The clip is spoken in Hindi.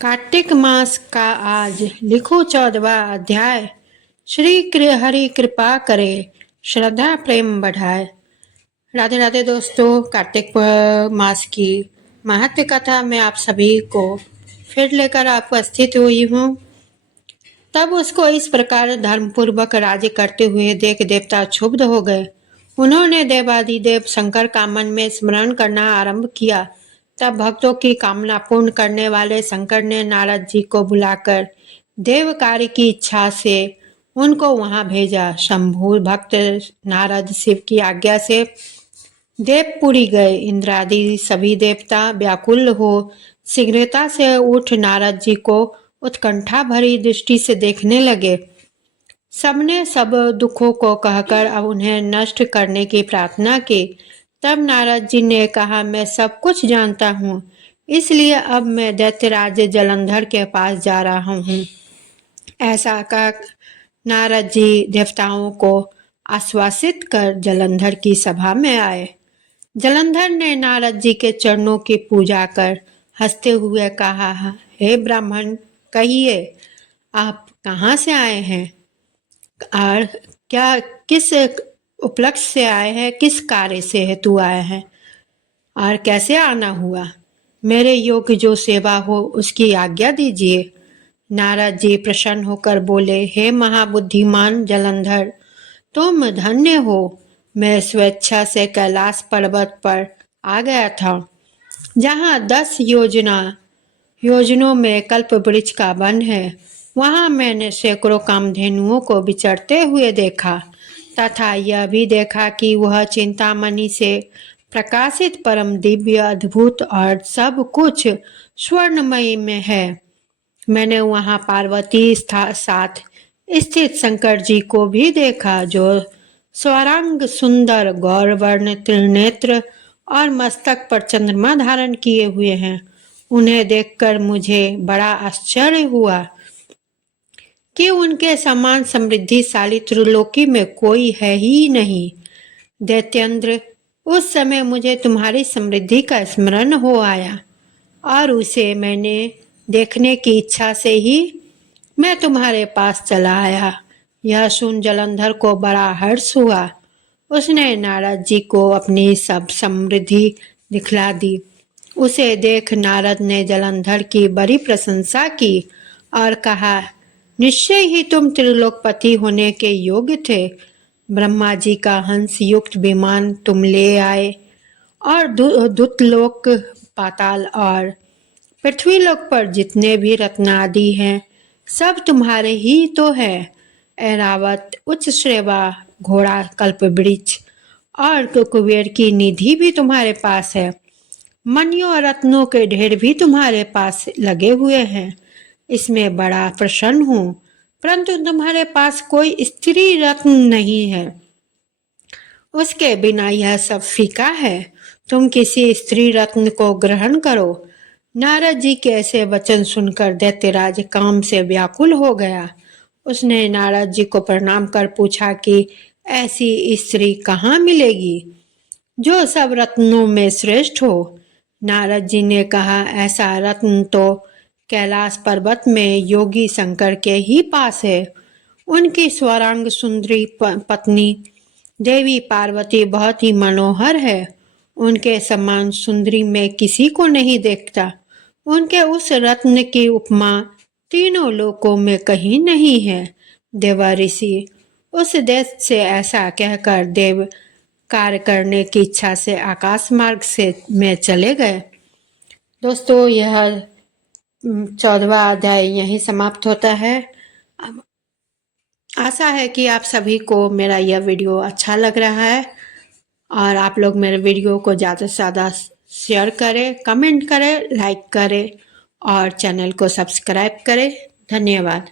कार्तिक मास का आज लिखो 14वां अध्याय। हरि कृपा करे, श्रद्धा प्रेम बढ़ाए। राधे राधे दोस्तों, कार्तिक मास की महत्व कथा में आप सभी को फिर लेकर उपस्थित हुई हूँ। तब उसको इस प्रकार धर्मपूर्वक राज्य करते हुए देख देवता क्षुब्ध हो गए। उन्होंने देवादिदेव शंकर का मन में स्मरण करना आरंभ किया। तब भक्तों की कामना पूर्ण करने वाले शंकर ने नारद जी को बुलाकर देव कार्य की इच्छा से उनको वहां भेजा। शंभु भक्त नारद शिव की आज्ञा से देवपुरी गए। इंद्रादि सभी देवता व्याकुल हो शीघ्रता से उठ नारद जी को उत्कंठा भरी दृष्टि से देखने लगे। सबने सब दुखों को कहकर अब उन्हें नष्ट करने की प्रार्थना की। तब नारद जी ने कहा, मैं सब कुछ जानता हूँ, इसलिए अब मैं दैत्यराज जलंधर के पास जा रहा हूँ। ऐसा कह नारद जी देवताओं को आश्वासित कर जलंधर की सभा में आए। जलंधर ने नारद जी के चरणों की पूजा कर हंसते हुए कहा, हे ब्राह्मण, कहिए आप कहाँ से आए हैं और क्या किस उपलक्ष्य से आए हैं, किस कार्य से हेतु आए हैं और कैसे आना हुआ। मेरे योग्य जो सेवा हो उसकी आज्ञा दीजिए। नारद जी प्रसन्न होकर बोले, हे महाबुद्धिमान जलंधर, तुम धन्य हो। मैं स्वेच्छा से कैलाश पर्वत पर आ गया था, जहाँ 10 योजनों में कल्प वृक्ष का वन है। वहां मैंने सैकड़ों कामधेनुओं को विचरते हुए देखा तथा यह भी देखा कि वह चिंतामणि से प्रकाशित परम दिव्य अद्भुत और सब कुछ स्वर्णमय में है। मैंने वहां पार्वती साथ स्थित शंकर जी को भी देखा, जो स्वरांग सुंदर गौरवर्ण त्रिनेत्र और मस्तक पर चंद्रमा धारण किए हुए हैं। उन्हें देखकर मुझे बड़ा आश्चर्य हुआ कि उनके समान समृद्धिशाली त्रिलोकी में कोई है ही नहीं। दैत्येंद्र, उस समय मुझे तुम्हारी समृद्धि का स्मरण हो आया और उसे मैंने देखने की इच्छा से ही मैं तुम्हारे पास चला आया। यह सुन जलंधर को बड़ा हर्ष हुआ। उसने नारद जी को अपनी सब समृद्धि दिखला दी। उसे देख नारद ने जलंधर की बड़ी प्रशंसा की और कहा, निश्चय ही तुम त्रिलोकपति होने के योग्य थे। ब्रह्मा जी का हंस युक्त विमान तुम ले आए और दूतलोक, पाताल और पृथ्वीलोक पर जितने भी रत्न आदि हैं सब तुम्हारे ही तो है। ऐरावत, उच्च श्रेवा, घोड़ा, कल्पवृक्ष और कुबेर की निधि भी तुम्हारे पास है। मणियों और रत्नों के ढेर भी तुम्हारे पास लगे हुए हैं। इसमें बड़ा प्रसन्न हूँ, परंतु तुम्हारे पास कोई स्त्री रत्न नहीं है। उसके बिना यह सब फीका है। तुम किसी स्त्री रत्न को ग्रहण करो। नारद जी के ऐसे वचन सुनकर दैत्यराज काम से व्याकुल हो गया। उसने नारद जी को प्रणाम कर पूछा कि ऐसी स्त्री कहाँ मिलेगी जो सब रत्नों में श्रेष्ठ हो। नारद जी ने कहा, ऐसा रत्न तो कैलाश पर्वत में योगी शंकर के ही पास है। उनकी स्वरांग सुंदरी पत्नी देवी पार्वती बहुत ही मनोहर है। उनके समान सुंदरी में किसी को नहीं देखता। उनके उस रत्न की उपमा तीनों लोकों में कहीं नहीं है। देवा ऋषि उस देश से ऐसा कहकर देव कार्य करने की इच्छा से आकाश मार्ग से में चले गए। दोस्तों, यह 14वां अध्याय यहीं समाप्त होता है। आशा है कि आप सभी को मेरा यह वीडियो अच्छा लग रहा है और आप लोग मेरे वीडियो को ज़्यादा से ज़्यादा शेयर करें, कमेंट करें, लाइक करें और चैनल को सब्सक्राइब करें। धन्यवाद।